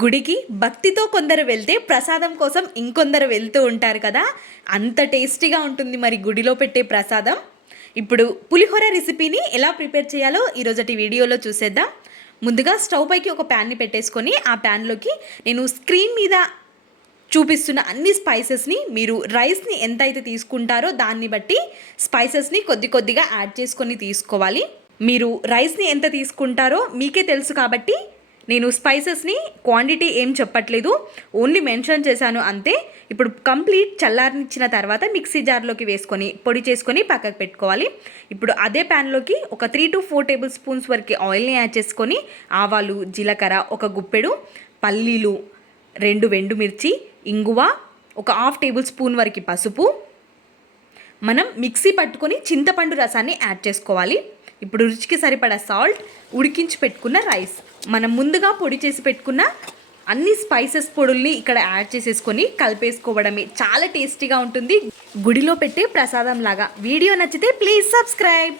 గుడికి భక్తితో కొందరు వెళ్తే ప్రసాదం కోసం ఇంకొందరు వెళ్తూ ఉంటారు కదా. అంత టేస్టీగా ఉంటుంది మరి గుడిలో పెట్టే ప్రసాదం. ఇప్పుడు పులిహోర రెసిపీని ఎలా ప్రిపేర్ చేయాలో ఈరోజటి వీడియోలో చూసేద్దాం. ముందుగా స్టవ్ పైకి ఒక ప్యాన్ని పెట్టేసుకొని ఆ ప్యాన్లోకి నేను స్క్రీన్ మీద చూపిస్తున్న అన్ని స్పైసెస్ని మీరు రైస్ని ఎంత అయితే తీసుకుంటారో దాన్ని బట్టి స్పైసెస్ని కొద్ది కొద్దిగా యాడ్ చేసుకొని తీసుకోవాలి. మీరు రైస్ని ఎంత తీసుకుంటారో మీకే తెలుసు కాబట్టి నేను స్పైసెస్ని క్వాంటిటీ ఏం చెప్పట్లేదు, ఓన్లీ మెన్షన్ చేశాను అంతే. ఇప్పుడు కంప్లీట్ చల్లారనిచ్చిన తర్వాత మిక్సీ జార్లోకి వేసుకొని పొడి చేసుకొని పక్కకు పెట్టుకోవాలి. ఇప్పుడు అదే ప్యాన్లోకి ఒక 3 to 4 టేబుల్ స్పూన్స్ వరకు ఆయిల్ని యాడ్ చేసుకొని ఆవాలు, జీలకర్ర, ఒక గుప్పెడు పల్లీలు, 2 ఎండుమిర్చి, ఇంగువ, ఒక 1/2 టేబుల్ స్పూన్ వరకు పసుపు, మనం మిక్సీ పట్టుకొని చింతపండు రసాన్ని యాడ్ చేసుకోవాలి. ఇప్పుడు రుచికి సరిపడా సాల్ట్, ఉడికించి పెట్టుకున్న రైస్, మనం ముందుగా పొడి చేసి పెట్టుకున్న అన్ని స్పైసెస్ పొడుల్ని ఇక్కడ యాడ్ చేసేసుకొని కలిపేసుకోవడమే. చాలా టేస్టీగా ఉంటుంది గుడిలో పెట్టే ప్రసాదం లాగా. వీడియో నచ్చితే ప్లీజ్ సబ్స్క్రైబ్.